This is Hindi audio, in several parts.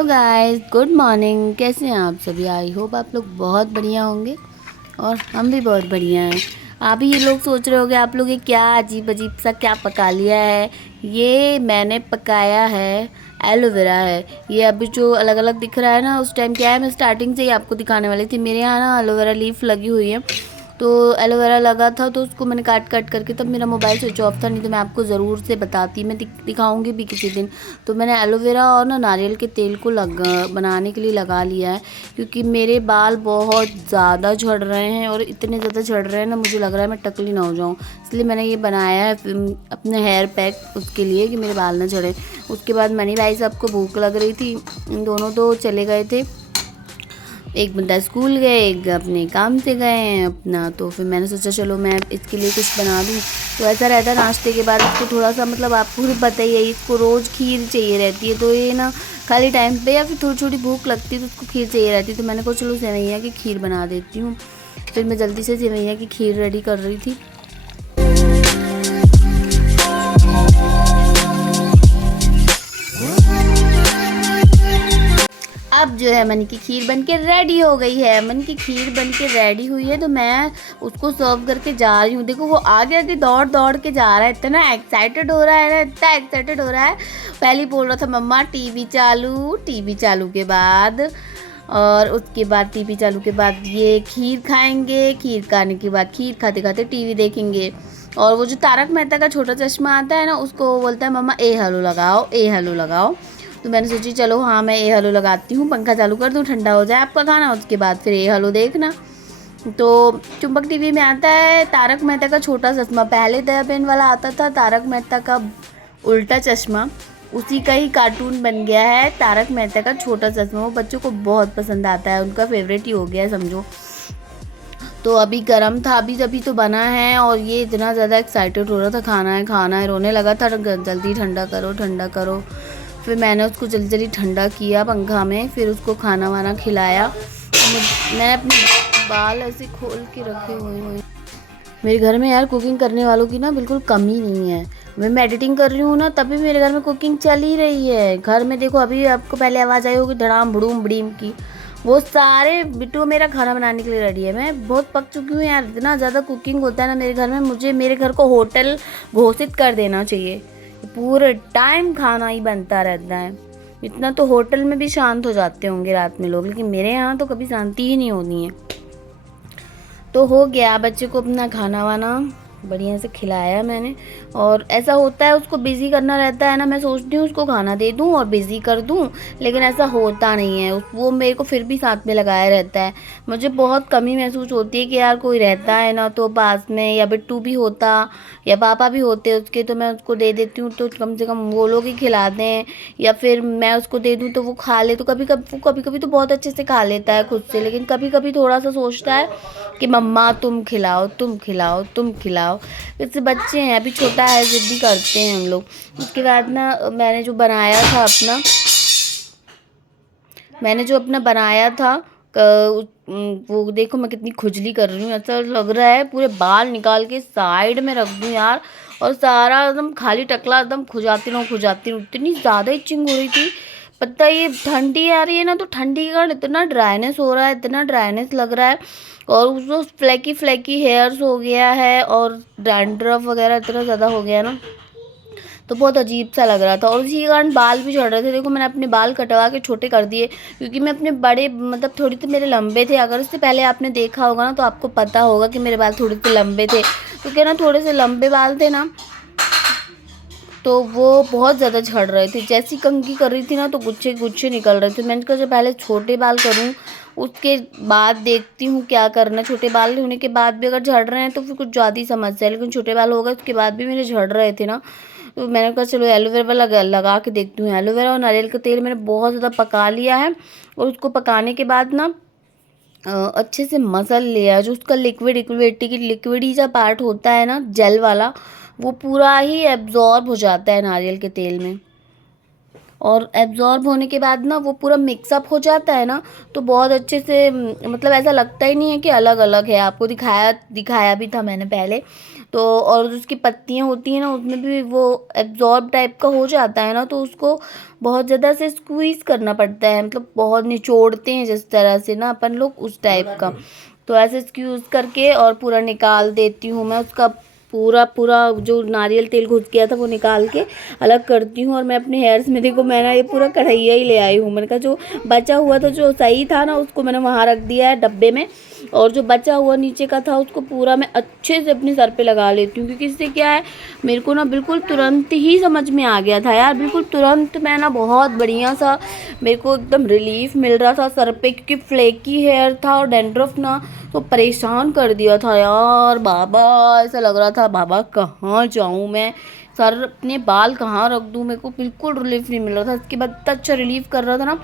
Hello guys, good morning. कैसे हैं आप सभी? आई होप आप लोग बहुत बढ़िया होंगे और हम भी बहुत बढ़िया हैं। अभी ये लोग सोच रहे होंगे आप लोग ये क्या अजीब अजीब सा क्या पका लिया है। ये मैंने पकाया है, एलोवेरा है। ये अभी जो अलग अलग दिख रहा है ना, उस टाइम क्या है, मैं स्टार्टिंग से ही आपको दिखाने वाली थी। मेरे यहाँ ना एलोवेरा लीफ लगी हुई है, तो एलोवेरा लगा था तो उसको मैंने काट काट करके, तब मेरा मोबाइल स्विच ऑफ था, नहीं तो मैं आपको ज़रूर से बताती, मैं दिखाऊंगी भी किसी दिन। तो मैंने एलोवेरा और ना नारियल के तेल को बनाने के लिए लगा लिया है, क्योंकि मेरे बाल बहुत ज़्यादा झड़ रहे हैं और इतने ज़्यादा झड़ रहे हैं ना, मुझे लग रहा है मैं टकली ना हो जाऊँ। इसलिए मैंने ये बनाया है अपने हेयर पैक उसके लिए, कि मेरे बाल ना झड़े। उसके बाद मनी भाई साहब को भूख लग रही थी, इन दोनों तो चले गए थे, एक बंदा स्कूल गए, एक अपने काम से गए हैं अपना। तो फिर मैंने सोचा चलो मैं इसके लिए कुछ बना दूँ। तो ऐसा रहता है नाश्ते के बाद इसको थोड़ा सा, मतलब आपको भी पता ही है, इसको रोज़ खीर चाहिए रहती है। तो ये ना खाली टाइम पे या फिर थोड़ी छोटी भूख लगती है तो उसको खीर चाहिए रहती है। तो मैंने कहा चलो सेवैया की खीर बना देती हूँ। फिर मैं जल्दी से सेवैया की खीर रेडी कर रही थी। अब जो है मन की खीर बनके रेडी हो गई है। मन की खीर बनके रेडी हुई है तो मैं उसको सर्व करके जा रही हूँ। देखो वो आगे आगे दौड़ दौड़ के जा रहा है, इतना एक्साइटेड हो रहा है ना, इतना एक्साइटेड हो रहा है। पहले बोल रहा था मम्मा टीवी चालू, टीवी चालू के बाद, और उसके बाद टीवी चालू के बाद ये खीर खाएंगे, खीर खाने के बाद खीर खाते खाते टीवी देखेंगे। और वो जो तारक मेहता का छोटा चश्मा आता है ना, उसको बोलता है मम्मा ए हेलो लगाओ, ए हेलो लगाओ। तो मैंने सोची चलो हाँ मैं ए हेलो लगाती हूँ, पंखा चालू कर दूँ, ठंडा हो जाए आपका खाना, उसके बाद फिर ए हेलो देखना। तो चुंबक टीवी में आता है तारक मेहता का छोटा चश्मा। पहले दया पेन वाला आता था तारक मेहता का उल्टा चश्मा, उसी का ही कार्टून बन गया है तारक मेहता का छोटा चश्मा। वो बच्चों को बहुत पसंद आता है, उनका फेवरेट ही हो गया है समझो। तो अभी गर्म था, अभी अभी तो बना है और ये इतना ज़्यादा एक्साइटेड हो रहा था, खाना है, रोने लगा था, जल्दी ठंडा करो ठंडा करो। फिर मैंने उसको जल्दी जल्दी ठंडा किया पंखा में, फिर उसको खाना वाना खिलाया। मैंने अपने बाल ऐसे खोल के रखे हुए। मेरे घर में यार कुकिंग करने वालों की ना बिल्कुल कमी नहीं है। मैं एडिटिंग कर रही हूँ ना, तभी मेरे घर में कुकिंग चल ही रही है। घर में देखो, अभी आपको पहले आवाज़ आई होगी धड़ाम भड़ूम बड़ीम की, वो सारे बिट्टू मेरा खाना बनाने के लिए रेडी है। मैं बहुत पक चुकी हूँ यार, इतना ज़्यादा कुकिंग होता है ना मेरे घर में, मुझे मेरे घर को होटल घोषित कर देना चाहिए। पूरे टाइम खाना ही बनता रहता है। इतना तो होटल में भी शांत हो जाते होंगे रात में लोग, लेकिन मेरे यहाँ तो कभी शांति ही नहीं होनी है। तो हो गया, बच्चे को अपना खाना वाना बढ़िया से खिलाया मैंने। और ऐसा होता है, उसको बिज़ी करना रहता है ना, मैं सोचती हूँ उसको खाना दे दूँ और बिज़ी कर दूँ, लेकिन ऐसा होता नहीं है। वो मेरे को फिर भी साथ में लगाया रहता है। मुझे बहुत कमी महसूस होती है कि यार कोई रहता है ना तो पास में, या बिट्टू भी होता या पापा भी होते उसके, तो मैं उसको दे देती हूँ तो कम से कम वो लोग ही खिला दें, या फिर मैं उसको दे दूँ तो वो खा ले। तो कभी कभी तो बहुत अच्छे से खा लेता है खुद से, लेकिन कभी कभी थोड़ा सा सोचता है कि मम्मा तुम खिलाओ, तुम खिलाओ, तुम खिलाओ। इससे बच्चे हैं, अभी छोटा है, ज़िद्दी करते हैं हम लोग। उसके बाद ना मैंने जो बनाया था अपना, बनाया था वो देखो मैं कितनी खुजली कर रही हूँ। ऐसा लग रहा है पूरे बाल निकाल के साइड में रख दूँ यार, और सारा एकदम खाली टकला एकदम खुजाती रहूँ। इतनी ज़्यादा इचिंग हो रही थी। पता है ये ठंडी आ रही है ना, तो ठंडी के कारण इतना ड्राइनेस हो रहा है, इतना ड्राइनेस लग रहा है, और उसको फ्लैकी फ्लैकी हेयर्स हो गया है, और डैंड्रफ वगैरह इतना ज़्यादा हो गया ना, तो बहुत अजीब सा लग रहा था। और इसी के कारण बाल भी झड़ रहे थे। देखो मैंने अपने बाल कटवा के छोटे कर दिए, क्योंकि मैं अपने बड़े, मतलब थोड़ी तो मेरे लंबे थे। अगर इससे पहले आपने देखा होगा ना तो आपको पता होगा कि मेरे बाल थोड़े से लंबे थे, क्योंकि ना थोड़े से लंबे बाल थे ना, तो वो बहुत ज़्यादा झड़ रहे थे। जैसी कंघी कर रही थी ना तो गुच्छे गुच्छे निकल रहे थे। मैंने कहा जब पहले छोटे बाल करूँ, उसके बाद देखती हूँ क्या करना। छोटे बाल होने के बाद भी अगर झड़ रहे हैं तो फिर कुछ ज़्यादा ही समस्या है, लेकिन छोटे बाल हो गए उसके बाद भी मेरे झड़ रहे थे ना, तो मैंने कहा चलो एलोवेरा लगा के देखती हूँ। एलोवेरा और नारियल का तेल मैंने बहुत ज़्यादा पका लिया है, और उसको पकाने के बाद ना अच्छे से मसल लिया। जो उसका लिक्विड ही सा पार्ट होता है ना, जेल वाला, वो पूरा ही एब्जॉर्ब हो जाता है नारियल के तेल में। और एब्जॉर्ब होने के बाद ना वो पूरा मिक्सअप हो जाता है ना, तो बहुत अच्छे से मतलब ऐसा लगता ही नहीं है कि अलग अलग है। आपको दिखाया भी था मैंने पहले, तो और उसकी पत्तियाँ होती हैं ना, उसमें भी वो एब्जॉर्ब टाइप का हो जाता है ना, तो उसको बहुत ज़्यादा से स्क्वीज़ करना पड़ता है, मतलब बहुत निचोड़ते हैं जिस तरह से ना अपन लोग, उस टाइप का। तो ऐसे स्क्यूज़ करके और पूरा निकाल देती हूँ मैं उसका पूरा पूरा जो नारियल तेल घुस गया था वो निकाल के अलग करती हूँ। और मैं अपने हेयर्स में देखो, मैंने ये पूरा कढ़ैया ही ले आई हूँ। मैंने कहा जो बचा हुआ था, जो सही था ना, उसको मैंने वहाँ रख दिया है डब्बे में, और जो बचा हुआ नीचे का था उसको पूरा मैं अच्छे से अपने सर पे लगा लेती हूँ। क्योंकि इससे क्या है, मेरे को ना बिल्कुल तुरंत ही समझ में आ गया था यार, बिल्कुल तुरंत। मैं ना बहुत बढ़िया सा, मेरे को एकदम रिलीफ मिल रहा था सर पे, क्योंकि फ्लेकी हेयर था और डैंड्रफ ना तो परेशान कर दिया था यार बाबा। ऐसा लग रहा था बाबा कहाँ जाऊँ मैं, सर अपने बाल कहाँ रख दूँ, मेरे को बिल्कुल रिलीफ नहीं मिल रहा था। इसके बाद इतना अच्छा रिलीफ कर रहा था ना,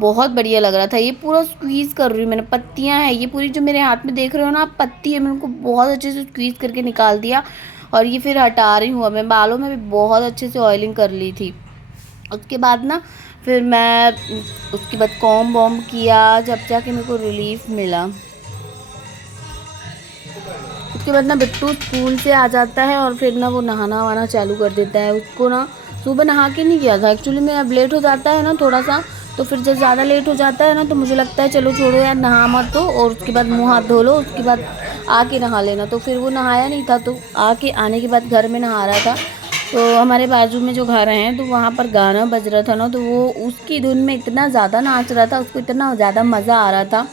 बहुत बढ़िया लग रहा था। ये पूरा स्क्वीज़ कर रही हूँ मैंने, पत्तियाँ हैं ये पूरी, जो मेरे हाथ में देख रहे हो ना आप, पत्ती है, मैंने उनको बहुत अच्छे से स्क्वीज़ करके निकाल दिया। और ये फिर हटा रही हूँ अब मैं। बालों में भी बहुत अच्छे से ऑयलिंग कर ली थी। उसके बाद ना फिर मैं उसके बाद कॉम्ब वॉम्ब किया, जब जाके मेरे को रिलीफ मिला। उसके बाद ना बिट्टू स्कूल से आ जाता है और फिर ना वो नहाना वहाना चालू कर देता है। उसको ना सुबह नहा के नहीं किया था एक्चुअली में, अब लेट हो जाता है ना थोड़ा सा, तो फिर जब ज़्यादा लेट हो जाता है ना तो मुझे लगता है चलो छोड़ो यार, नहा मत दो और उसके बाद मुँह हाथ धो लो, उसके बाद आके नहा लेना। तो फिर वो नहाया नहीं था, तो आने के बाद घर में नहा रहा था। तो हमारे बाजू में जो घर हैं तो वहाँ पर गाना बज रहा था ना, तो वो उसकी धुन में इतना ज़्यादा नाच रहा था, उसको इतना ज़्यादा मज़ा आ रहा था।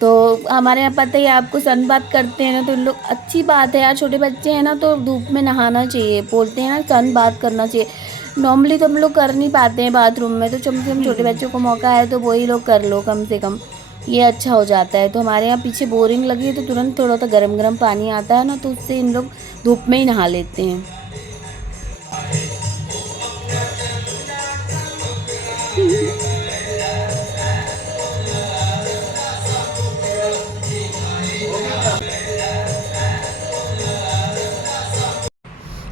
तो हमारे यहाँ पता ही है आपको, सन बात करते हैं ना, तो इन लोग, अच्छी बात है यार, छोटे बच्चे हैं ना तो धूप में नहाना चाहिए, बोलते हैं ना सन बात करना चाहिए। नॉर्मली तो हम लोग कर नहीं पाते हैं बाथरूम में, तो कम से कम छोटे बच्चों को मौका है तो वही लोग कर लो कम से कम, ये अच्छा हो जाता है। तो हमारे यहाँ पीछे बोरिंग लगी है, तो तुरंत थोड़ा सा गर्म गर्म पानी आता है ना, तो उससे इन लोग धूप में ही नहा लेते हैं।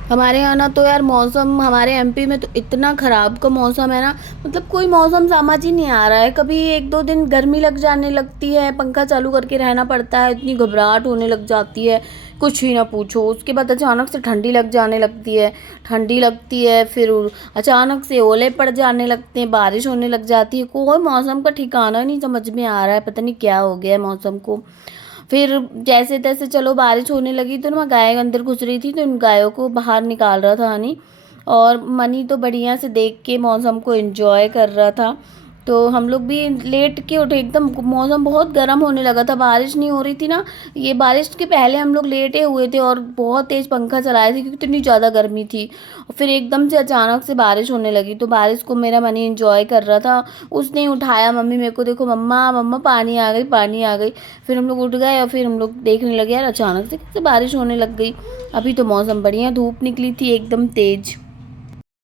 हमारे यहाँ ना तो यार मौसम, हमारे एमपी में तो इतना ख़राब का मौसम है ना, मतलब कोई मौसम समझ ही नहीं आ रहा है। कभी एक दो दिन गर्मी लग जाने लगती है, पंखा चालू करके रहना पड़ता है, इतनी घबराहट होने लग जाती है, कुछ ही ना पूछो। उसके बाद अचानक से ठंडी लग जाने लगती है, ठंडी लगती है, फिर अचानक से ओले पड़ जाने लगते हैं, बारिश होने लग जाती है। कोई मौसम का ठिकाना नहीं समझ में आ रहा है, पता नहीं क्या हो गया है मौसम को। फिर जैसे तैसे चलो बारिश होने लगी, तो ना गाय अंदर घुस रही थी, तो इन गायों को बाहर निकाल रहा था हनी। और मनी तो बढ़िया से देख के मौसम को एंजॉय कर रहा था। तो हम लोग भी लेट के उठे, एकदम मौसम बहुत गर्म होने लगा था, बारिश नहीं हो रही थी ना, ये बारिश के पहले हम लोग लेटे हुए थे और बहुत तेज़ पंखा चलाए थे क्योंकि इतनी ज़्यादा गर्मी थी। और फिर एकदम से अचानक से बारिश होने लगी, तो बारिश को मेरा मनी एंजॉय कर रहा था। उसने ही उठाया मम्मी मेरे को, देखो मम्मा मम्मा पानी आ गई, पानी आ गई। फिर हम लोग उठ गए और फिर हम लोग देखने लगे यार अचानक से कैसे बारिश होने लग गई। अभी तो मौसम बढ़िया, धूप निकली थी एकदम तेज़।